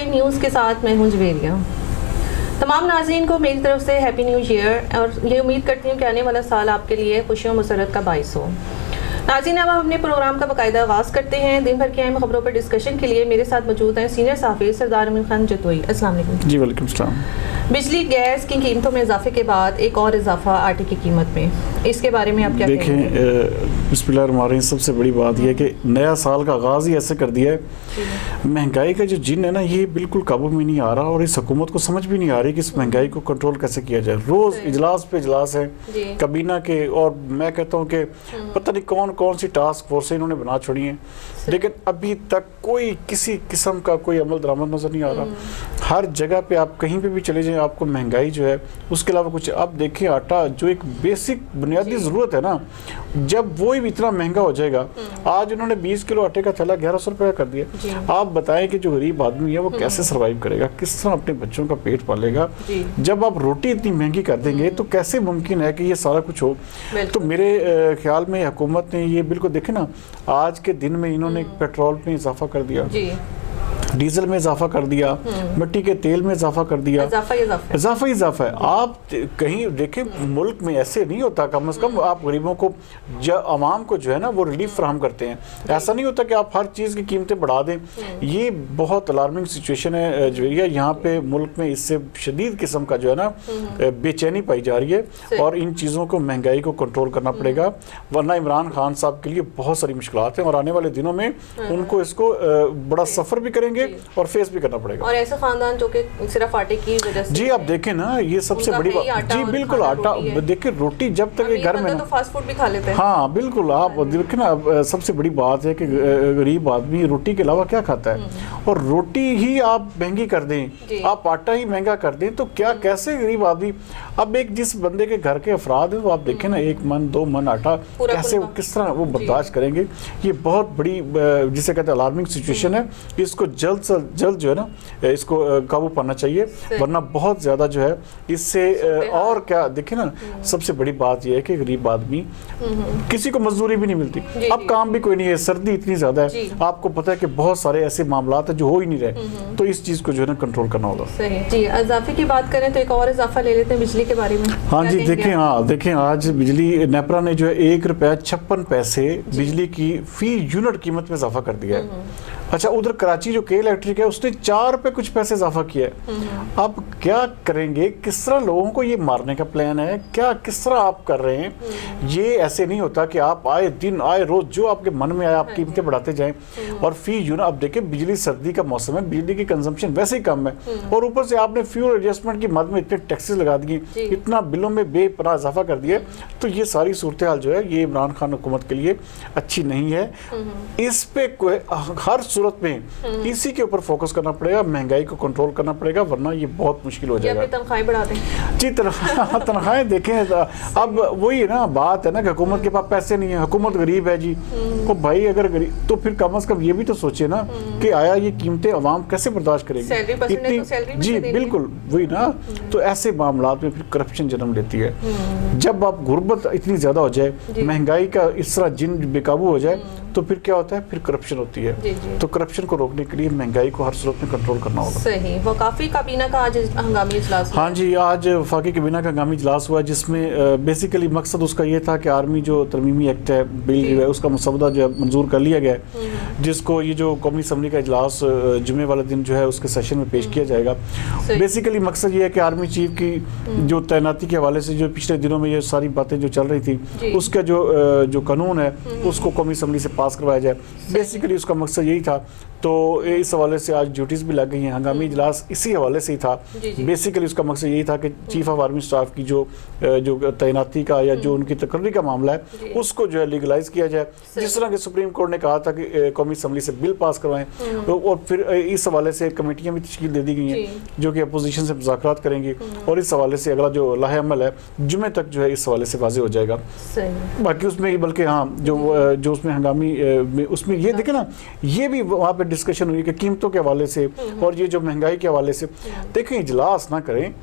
I news के साथ मैं हूं जवेरिया। तमाम नाज़रीन को मेरी तरफ से हैप्पी न्यू ईयर और ये उम्मीद करती हूँ कि आने वाला साल आपके लिए खुशियों मसरत का बाइस हो। नाज़रीन, अब हम अपने प्रोग्राम का बाकायदा आगाज़ करते हैं। दिन भर की अहम खबरों पर डिस्कशन के लिए मेरे साथ मौजूद हैं सीनियर सहाफ़ी सरदार अमीन खान जतोई। अस्सलाम वालेकुम। जी वालेकुम सलाम। बिजली गैस की कीमतों में इजाफे के बाद एक और इजाफा आटे की कीमत में, इसके बारे में आप क्या कहेंगे? देखें, बिस्मिल्लाहिर्रहमानिर्रहीम, सबसे बड़ी बात यह है कि नया साल का आगाज़ ही ऐसे कर दिया है। महंगाई का जो जिन है ना, ये बिल्कुल काबू में नहीं आ रहा और इस हुकूमत को समझ भी नहीं आ रही कि इस महंगाई को कंट्रोल कैसे किया जाए। रोज़ इजलास पे इजलास है कबीना के, और मैं कहता हूँ कि पता नहीं कौन कौन सी टास्क फोर्स इन्होंने बना छोड़ी हैं, लेकिन अभी तक कोई किसी किस्म का कोई अमल दरामद नज़र नहीं आ रहा। हर जगह पे आप कहीं पे भी चले जाएं, आपको महंगाई जो है उसके अलावा कुछ। अब देखिए, आटा जो एक बेसिक बुनियादी ज़रूरत है ना, जब वो ही इतना महंगा हो जाएगा। आज उन्होंने 20 किलो आटे का थैला 1100 रुपये कर दिया। आप बताएं कि जो गरीब आदमी है वो कैसे सर्वाइव करेगा, किस तरह अपने बच्चों का पेट पालेगा। जब आप रोटी इतनी महंगी कर देंगे तो कैसे मुमकिन है कि ये सारा कुछ हो। तो मेरे ख्याल में हुकूमत ने ये बिल्कुल, देखे ना, आज के दिन में इन्होंने पेट्रोल में इजाफा कर दिया, डीजल में इजाफा कर दिया, मिट्टी के तेल में इजाफा कर दिया। इजाफा है। आप कहीं देखें, मुल्क में ऐसे नहीं होता। कम से कम आप गरीबों को, आवाम को जो है ना, वो रिलीफ फराहम करते हैं। ऐसा नहीं होता कि आप हर चीज़ की कीमतें बढ़ा दें। ये बहुत अलार्मिंग सिचुएशन है जो है यहाँ पे मुल्क में। इससे शदीद किस्म का जो है ना बेचैनी पाई जा रही है और इन चीज़ों को, महंगाई को कंट्रोल करना पड़ेगा, वरना इमरान खान साहब के लिए बहुत सारी मुश्किलात हैं और आने वाले दिनों में उनको इसको बड़ा सफ़र भी करेंगे और फेस भी करना पड़ेगा। और ऐसे खानदान जो कि सिर्फ आटे की वजह से, जी आप देखें ना, ये सबसे बड़ी बात। जी बिल्कुल, आटा देखिए, रोटी जब तक घर में तो फास्ट फूड भी खा लेते हैं। हाँ बिल्कुल, आप देखें ना, सबसे बड़ी बात है कि गरीब आदमी रोटी के अलावा क्या खाता है, और रोटी ही आप महंगी कर दें, आप आटा ही महंगा कर दें, तो क्या, कैसे गरीब आदमी। अब एक जिस बंदे के घर के अफराद हैं, वो आप देखें ना, 1 मन 2 मन आटा कैसे, किस तरह वो बर्दाश्त करेंगे। ये बहुत बड़ी, जिसे कहते हैं, अलार्मिंग सिचुएशन है। इसको जल्द से जल्द जो है ना, इसको काबू पाना चाहिए, वरना बहुत ज़्यादा जो है इससे और क्या। देखिए ना, सबसे बड़ी बात यह है कि गरीब आदमी, किसी को मजदूरी भी नहीं मिलती, अब काम भी कोई नहीं है, सर्दी इतनी ज़्यादा है, आपको पता है कि बहुत सारे ऐसे मामला है जो हो ही नहीं रहे। तो इस चीज़ को जो है ना कंट्रोल करना होगा। जी, इजाफे की बात करें तो एक और इजाफा ले लेते हैं बिजली के बारे में। हाँ जी, देखें, देखें, आज बिजली नेपरा ने जो है 1 रुपया 56 पैसे बिजली की फी यूनिट कीमत में इजाफा कर दिया है। अच्छा, उधर कराची जो के इलेक्ट्रिक है, उसने 4 रुपये कुछ पैसे इजाफा किया है। अब क्या करेंगे, किस तरह लोगों को ये मारने का प्लान है, क्या किस तरह आप कर रहे हैं। ये ऐसे नहीं होता कि आप आए दिन आए रोज जो आपके मन में आए आप कीमतें बढ़ाते जाएं और फी यूनिट। अब देखिए, बिजली सर्दी का मौसम है, बिजली की कंजम्पशन वैसे ही कम है, और ऊपर से आपने फ्यूल एडजस्टमेंट की मद में इतने टैक्सेस लगा दिए, इतना बिलों में बेपनाह इजाफा कर दिया। तो ये सारी सूरत हाल जो है, ये इमरान खान हुकूमत के लिए अच्छी नहीं है। इस पे हर सूरत में इसी के ऊपर फोकस करना पड़ेगा, महंगाई को कंट्रोल करना पड़ेगा, वरना ये बहुत मुश्किल हो जाएगा। तनख्वाहें बढ़ा दें। जी, तनख्वाहें देखें, अब वही है ना, बात है ना कि हुकूमत के पास पैसे नहीं है, हुकूमत गरीब है जी। तो भाई अगर गरीब, तो फिर कम अज कम ये भी तो सोचे ना कि आया ये कीमतें अवाम कैसे बर्दाश्त करेगी इतनी। जी बिल्कुल, वही ना। तो ऐसे मामला में फिर करप्शन जन्म लेती है। जब आप गुर्बत इतनी ज्यादा हो जाए, महंगाई का इस तरह जिन बेकाबू हो जाए, तो फिर क्या होता है, फिर करप्शन होती है। तो करप्शन को रोकने के लिए महंगाई को हर सूरत में कंट्रोल करना होगा। सही। वफाकी काबीना का आज हंगामी इजलास हुआ। हाँ जी, आज वफाकी काबीना का हंगामी इजलास हुआ, जिसमें बेसिकली मकसद उसका ये था कि आर्मी जो तरमीमी एक्ट है, बिल जो है, उसका मसौदा जो है मंजूर कर लिया गया है, जिसको ये जो कौमी असम्बली का इजलास जुमे वाले दिन जो है उसके सेशन में पेश किया जाएगा। बेसिकली मकसद ये है कि आर्मी चीफ की जो तैनाती के हवाले से जो पिछले दिनों में ये सारी बातें जो चल रही थी, उसका जो कानून है उसको कौमी असम्बली से पास करवाया जाए। बेसिकली उसका मकसद यही था। तो इस हवाले से आज ड्यूटीज़ भी लग गई हैं। हंगामी इजलास इसी हवाले से ही था। बेसिकली उसका मकसद यही था कि चीफ ऑफ आर्मी स्टाफ की जो तैनाती का या जो उनकी तकर्री का मामला है, उसको जो है लीगलाइज किया जाए। जिस तरह के सुप्रीम कोर्ट ने कहा था कि कौमी असम्बली से बिल पास करवाएं, और फिर इस हवाले से कमेटियाँ भी तश्कील दे दी गई हैं जो कि अपोजिशन से मुज़ाकरात करेंगी, और इस हवाले से अगला जो लाहे अमल है जुमे तक जो है इस हवाले से वाज़ेह हो जाएगा। बाकी उसमें बल्कि हाँ, जो उसमें हंगामी में उसमें ये देखे ना, ये भी वहाँ पे डिस्कशन हुई कि कीमतों के हवाले से और ये जो महंगाई के हवाले से देखें, इजलास ना करें,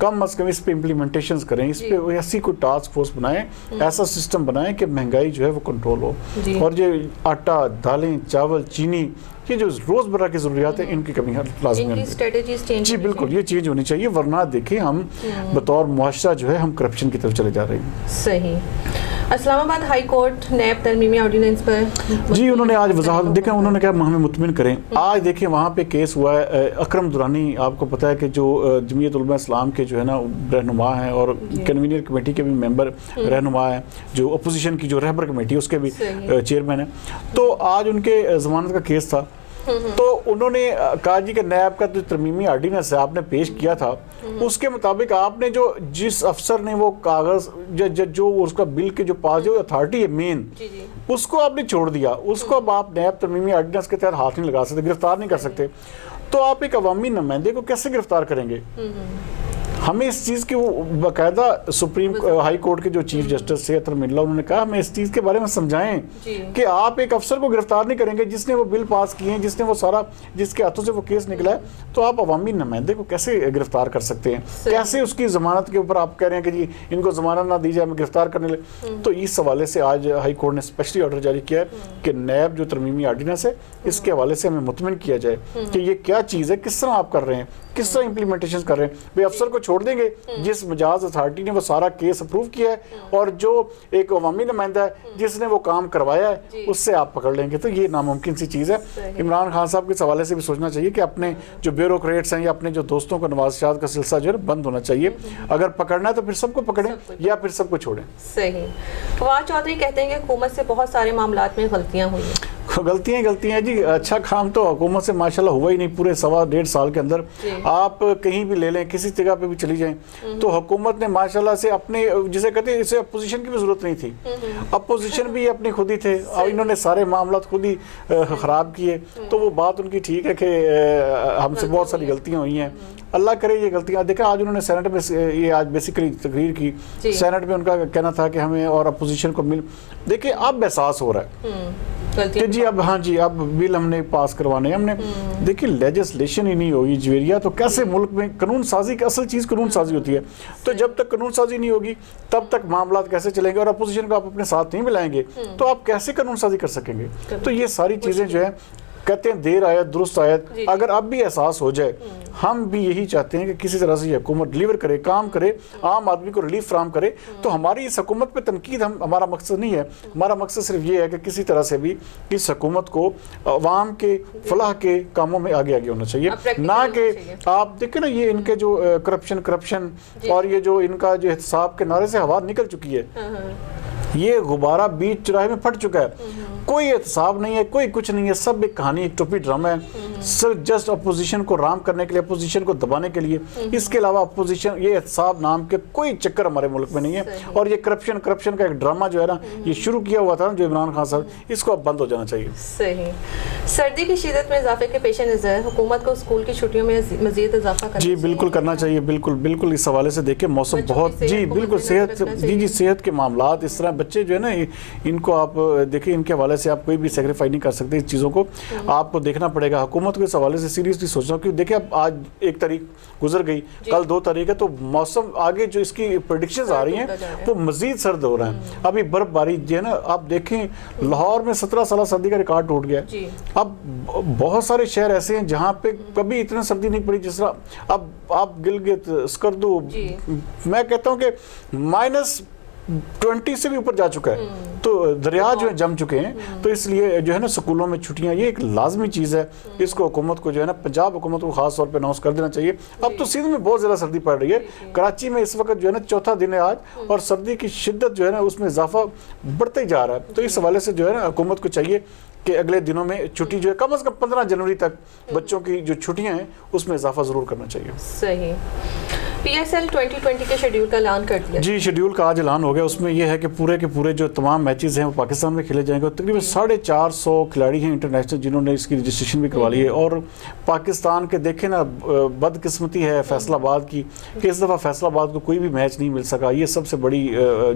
कम अज कम इस पे इम्प्लीमेंटेशन करें, इस पे ऐसी कोई टास्क फोर्स बनाएं, ऐसा सिस्टम बनाएं कि महंगाई जो है वो कंट्रोल हो, और ये आटा, दालें, चावल, चीनी, ये जो रोजमर्रा की जरूरियात है, इनकी कमी लाजमी है। जी बिल्कुल, ये चीज होनी चाहिए, वरना देखिए हम बतौर मुआशरा जो है हम करप्शन की तरफ चले जा रहे हैं। सही। इस्लामाबाद हाई कोर्ट नैब तरमीमी ऑर्डिनेंस पर जी उन्होंने आज वजाहत देखा, उन्होंने कहा हमें मुतमिन करें। आज देखिए वहाँ पे केस हुआ है, अकरम दुरानी, आपको पता है कि जो जमीयत उलमा इस्लाम के जो है ना रहनुमा हैं और कन्वीनर कमेटी के भी मेंबर रहनुमा हैं, जो अपोजिशन की जो रहबर कमेटी है उसके भी चेयरमैन है। तो आज उनके जमानत का केस था, तो उन्होंने कहा जी कि नैब का जो तरमीमी ऑर्डिनेंस है आपने पेश किया था, उसके मुताबिक आपने जो जिस अफसर ने वो कागज जो उसका बिल के जो पास जो अथॉरिटी है मेन, उसको आपने छोड़ दिया, उसको अब आप नैब तरमीमी ऑर्डिनेंस के तहत हाथ नहीं लगा सकते, गिरफ्तार नहीं कर सकते। तो आप एक अवामी नुमाइंदे को कैसे गिरफ्तार करेंगे? हमें इस चीज़ की बाकायदा सुप्रीम हाई कोर्ट के जो चीफ जस्टिस थे अतर मिल्ला, उन्होंने कहा हमें इस चीज़ के बारे में समझाएं कि आप एक अफसर को गिरफ्तार नहीं करेंगे जिसने वो बिल पास किए हैं, जिसने वो सारा, जिसके हाथों से वो केस निकला है, तो आप अवामी नुमाइंदे को कैसे गिरफ्तार कर सकते हैं? कैसे उसकी जमानत के ऊपर आप कह रहे हैं कि जी इनको जमानत ना दी जाए, हमें गिरफ्तार करने लगे? तो इस हवाले से आज हाई कोर्ट ने स्पेशली ऑर्डर जारी किया है कि नैब जो तरमीमी ऑर्डिनेंस है इसके हवाले से हमें मुतमिन किया जाए कि ये क्या चीज़ है, किस तरह आप कर रहे हैं, किस तरह इम्प्लीमेंटेशन कर रहे हैं। भाई अफसर को छोड़ देंगे जिस मजाज अथॉरिटी ने वो सारा केस अप्रूव किया है, और जो एक अवामी नुमाइंदा है जिसने वो काम करवाया है, उससे आप पकड़ लेंगे, तो ये नामुमकिन सी चीज़ है। इमरान खान साहब के इस हवाले से भी सोचना चाहिए कि अपने जो ब्यूरोक्रेट्स हैं या अपने जो दोस्तों को नवाज़शात का सिलसिला जो है बंद होना चाहिए। अगर पकड़ना है तो फिर सबको पकड़ें या फिर सबको छोड़ें। सही। फवाद चौधरी कहते हैं कि हुकूमत से बहुत सारे मामलात में गलतियाँ हुई हैं। गलतियां जी, अच्छा काम तो हुकूमत से माशाल्लाह हुआ ही नहीं पूरे 1.5 साल के अंदर। आप कहीं भी ले लें, किसी जगह पे भी चली जाएं, तो हुकूमत ने माशाल्लाह से अपने, जिसे कहते हैं, इसे अपोजिशन की भी जरूरत नहीं थी, अपोजिशन भी अपने खुद ही थे और इन्होंने सारे मामला खुद ही ख़राब किए। तो वो बात उनकी ठीक है कि हमसे बहुत सारी गलतियाँ हुई हैं, अल्लाह करे ये गलतियाँ। देखा आज उन्होंने सेनेट में ये आज बेसिकली तकरीर की, सेनेट में उनका कहना था कि हमें और अपोजिशन को मिल, देखिए अब एहसास हो रहा है कि जी अब, हाँ जी, अब बिल हमने पास करवाने हमने, देखिए लेजिस्लेशन ही नहीं होगी जवेरिया, तो कैसे मुल्क में कानून साजी की असल चीज़ कानून साजी होती है। तो जब तक कानून साजी नहीं होगी तब तक मामला कैसे चलेंगे, और अपोजिशन को आप अपने साथ नहीं मिलाएंगे तो आप कैसे कानून साजी कर सकेंगे? तो ये सारी चीज़ें जो है, कहते हैं देर आयत दुरुस्त आयत, अगर अब भी एहसास हो जाए, हम भी यही चाहते हैं कि किसी तरह से ये हुकूमत डिलीवर करे, काम करे, आम आदमी को रिलीफ फ्राहम करे। तो हमारी इस हुकूमत पे तनकीद हमारा मकसद नहीं है, हमारा मकसद सिर्फ ये है कि किसी तरह से भी इस हुकूमत को अवाम के फलाह के कामों में आगे होना चाहिए, ना कि आप देखें ना ये इनके जो करप्शन और ये जो इनका जो एहतसाब के नारे से हवा निकल चुकी है, ये गुब्बारा बीच चौराहे में फट चुका है, कोई एहतसाब नहीं है, कोई कुछ नहीं है, सब एक कहानी, एक टोपी ड्रामा है, सिर्फ जस्ट अपोजिशन को राम करने के लिए, अपोजिशन को दबाने के लिए। इसके अलावा अपोजिशन, ये एहतसाब नाम के कोई चक्कर हमारे मुल्क में नहीं है। और ये करप्शन का एक ड्रामा जो है ना, ये शुरू किया हुआ था जो इमरान खान साहब, इसको अब बंद हो जाना चाहिए। सही। सर्दी की शिद्दत में इजाफे के पेश नज़र हुकूमत को स्कूल की छुट्टियों में मजीद इजाफा करना जी बिल्कुल करना चाहिए, बिल्कुल इस हवाले से देखिए मौसम बहुत, जी बिल्कुल सेहत, जी सेहत के मामलात, इस तरह बच्चे जो है ना, इनको आप देखिए, इनके हवाले से आप कोई भी सेक्रीफाई नहीं कर सकते, इस चीज़ों को आपको देखना पड़ेगा। हुकूमत को इस हवाले से सीरियसली सोचना, क्योंकि देखिए अब आज 1 तारीख गुजर गई, कल 2 तारीख है, तो मौसम आगे जो इसकी प्रेडिक्शंस आ रही हैं वो मजीद सर्द हो रहा है। अभी बर्फबारी जो है ना, आप देखें लाहौर में 17 साल सर्दी का रिकॉर्ड टूट गया। अब बहुत सारे शहर ऐसे हैं जहाँ पे कभी इतनी सर्दी नहीं पड़ी जिस तरह अब आप गिलगित, स्कर्दू, मैं कहता हूँ कि -20 से भी ऊपर जा चुका है, तो दरिया जो है जम चुके हैं। तो इसलिए जो है ना स्कूलों में छुट्टियां, ये एक लाजमी चीज़ है, इसको हुकूमत को जो है ना, पंजाब हुकूमत को खास तौर पे अनाउंस कर देना चाहिए। अब तो सीजन में बहुत ज़्यादा सर्दी पड़ रही है, कराची में इस वक्त जो है ना 4था दिन है आज, और सर्दी की शिद्दत जो है ना उसमें इजाफा बढ़ते ही जा रहा है। तो इस हवाले से जो है ना हुकूमत को चाहिए कि अगले दिनों में छुट्टी जो है कम से कम 15 जनवरी तक बच्चों की जो छुट्टियां हैं उसमें इजाफा ज़रूर करना चाहिए। सही। PSL 2020 के शेड्यूल का ऐलान कर दिया। जी, शेड्यूल का आज ऐलान हो गया। उसमें यह है कि पूरे के पूरे जो तमाम मैचेस हैं वो पाकिस्तान में खेले जाएंगे और तकरीबन 450 खिलाड़ी हैं इंटरनेशनल जिन्होंने इसकी रजिस्ट्रेशन भी करवा ली है। और पाकिस्तान के देखें ना, बदकिस्मती है फैसलाबाद की कि इस दफ़ा फैसलाबाद को कोई भी मैच नहीं मिल सका। ये सबसे बड़ी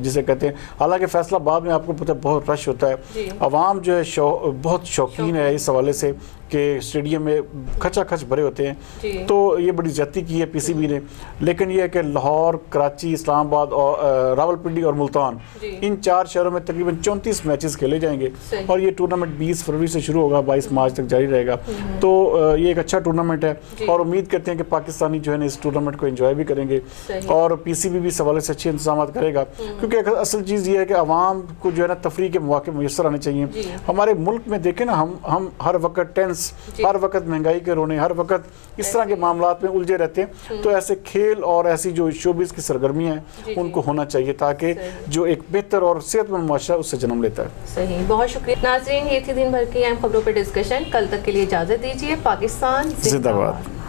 जिसे कहते हैं, हालांकि फैसलाबाद में आपको पता है बहुत रश होता है, आवाम जो है बहुत शौकीन है इस हवाले से कि स्टेडियम में खचाखच भरे होते हैं। तो ये बड़ी ज्यादती की है PCB ने। लेकिन ये है कि लाहौर, कराची, इस्लामाबाद और रावलपिंडी और मुल्तान, इन 4 शहरों में तकरीबन 34 मैचेस खेले जाएंगे और ये टूर्नामेंट 20 फरवरी से शुरू होगा, 22 मार्च तक जारी रहेगा। तो ये एक अच्छा टूर्नामेंट है और उम्मीद करते हैं कि पाकिस्तानी जो है ना इस टूर्नामेंट को एंजॉय भी करेंगे और PCB भी इस हवाले से अच्छे इंतजाम करेगा। क्योंकि असल चीज़ ये है कि आवाम को जो है ना तफरीह के मौके मुयसर आने चाहिए। हमारे मुल्क में देखें ना, हम हर वक्त टेंस, हर वक्त महंगाई के रोने, हर वक्त इस तरह के मामलात में उलझे रहते हैं। तो ऐसे खेल और ऐसी जो शोबिस की सरगर्मियां हैं उनको होना चाहिए ताकि जो एक बेहतर और सेहतमंद मुआशरा उससे जन्म लेता है। सही, बहुत शुक्रिया नाज़रीन। ये थी दिन भर की अहम खबरों पर डिस्कशन। कल तक के लिए इजाज़त दीजिए। पाकिस्तान जिंदाबाद।